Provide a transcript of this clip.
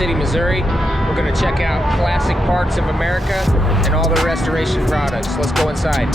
City, Missouri. We're gonna check out Classic Parts of America and all their restoration products. Let's go inside.